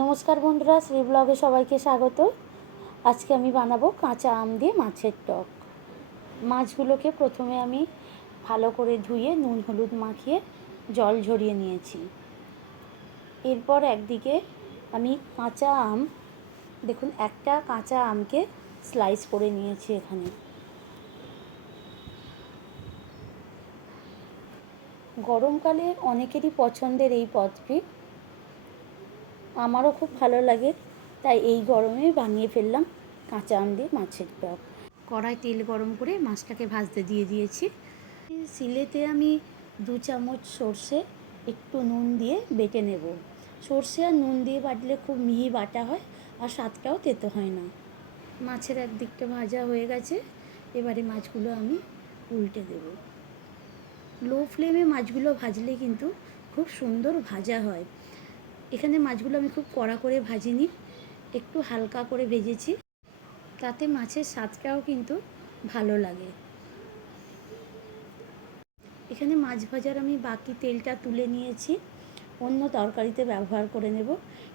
নমস্কার বন্ধুরা, শ্রী ব্লগে সবাইকে স্বাগত। আজকে আমি বানাবো কাঁচা আম দিয়ে মাছের টক। মাছগুলোকে প্রথমে আমি ভালো করে ধুয়ে নুন হলুদ মাখিয়ে জল ঝরিয়ে নিয়েছি। এরপর একদিকে আমি কাঁচা আম, দেখুন একটা কাঁচা আমকে স্লাইস করে নিয়েছি এখানে। গরমকালে অনেকেরই পছন্দের এই পদটি, আমারও খুব ভালো লাগে, তাই এই গরমে বানিয়ে ফেললাম কাঁচা আম দিয়ে মাছের টক। কড়াই তেল গরম করে মাছটাকে ভাজতে দিয়ে দিয়েছি। শিলেতে আমি 2 চামচ সর্ষে একটু নুন দিয়ে বেটে নেব। সর্ষে আর নুন দিয়ে বাটলে খুব মিহি বাটা হয় আর স্বাদটাও তেতো হয় না। মাছের একদিকটা ভাজা হয়ে গেছে, এবারে মাছগুলো আমি উল্টে দেব। লো ফ্লেমে মাছগুলো ভাজলে কিন্তু খুব সুন্দর ভাজা হয়। এখানে মাছগুলো আমি খুব কড়া করে ভাজিনি, একটু হালকা করে ভেজেছি, তাতে মাছের স্বাদটাও কিন্তু ভালো লাগে। এখানে মাছ ভাজার আমি বাকি তেলটা তুলে নিয়েছি, অন্য তরকারিতে ব্যবহার করে নেব,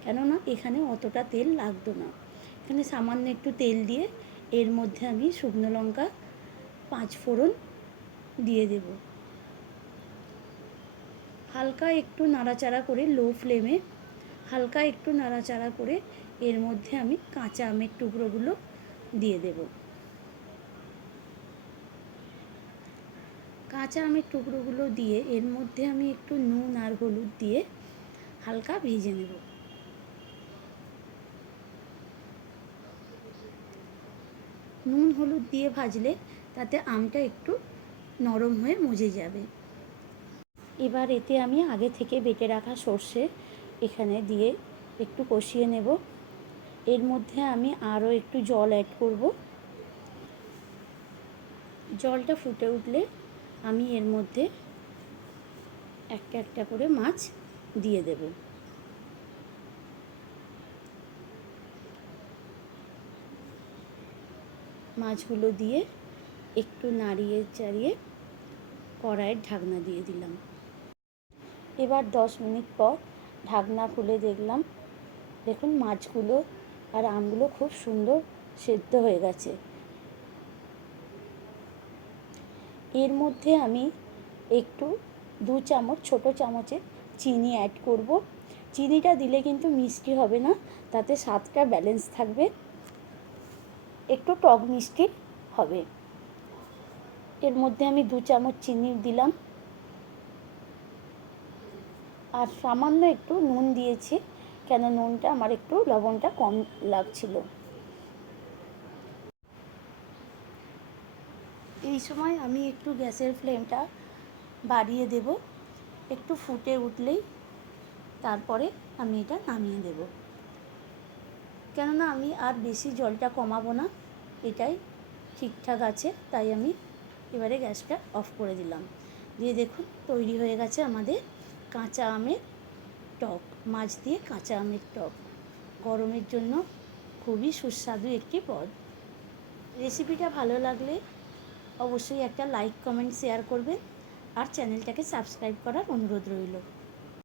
কেননা এখানে অতটা তেল লাগতো না। এখানে সামান্য একটু তেল দিয়ে এর মধ্যে আমি শুকনো লঙ্কা 5 ফোড়ন দিয়ে দেব। হালকা একটু নাড়াচাড়া করে লো ফ্লেমে হালকা একটু নাড়াচাড়া করে এর মধ্যে আমি কাঁচা আমের টুকরোগুলো দিয়ে দেব। কাঁচা আমের টুকরোগুলো দিয়ে এর মধ্যে আমি একটু নুন আর হলুদ দিয়ে হালকা ভেজে নেব। নুন হলুদ দিয়ে ভাজলে তাতে আমটা একটু নরম হয়ে মজে যাবে। এবার এতে আমি আগে থেকে বেটে রাখা সর্ষে এখানে দিয়ে একটু কষিয়ে নেব। এর মধ্যে আমি আরও একটু জল অ্যাড করব। জলটা ফুটে উঠলে আমি এর মধ্যে একটা একটা করে মাছ দিয়ে দেব। মাছগুলো দিয়ে একটু নাড়িয়ে চাড়িয়ে কড়াইয়ের ঢাকনা দিয়ে দিলাম। এবার 10 মিনিট পর ঢাকনা খুলে দেখলাম, দেখুন মাছগুলো আর আমগুলো খুব সুন্দর সেদ্ধ হয়ে গেছে। এর মধ্যে আমি একটু 2 চামচ ছোটো চামচে চিনি অ্যাড করব। চিনিটা দিলে কিন্তু মিষ্টি হবে না, তাতে স্বাদটা ব্যালেন্স থাকবে, একটু টক মিষ্টি হবে। এর মধ্যে আমি 2 চামচ চিনি দিলাম আর সামান্য একটু নুন দিয়েছি, কেন নুনটা আমার একটু লবণটা কম লাগছিল। এই সময় আমি একটু গ্যাসের ফ্লেমটা বাড়িয়ে দেব। একটু ফুটে উঠলেই তারপরে আমি এটা নামিয়ে দেব, কেননা আমি আর বেশি জলটা কমাবো না, এটাই ঠিকঠাক আছে, তাই আমি এবারে গ্যাসটা অফ করে দিলাম। দিয়ে দেখুন তৈরি হয়ে গেছে আমাদের কাঁচা আমের টক, মাছ দিয়ে কাঁচা আমের টক। গরমের জন্য খুবই সুস্বাদু একটি পদ। রেসিপিটা ভালো লাগলে অবশ্যই একটা লাইক কমেন্ট শেয়ার করবেন আর চ্যানেলটাকে সাবস্ক্রাইব করার অনুরোধ রইল।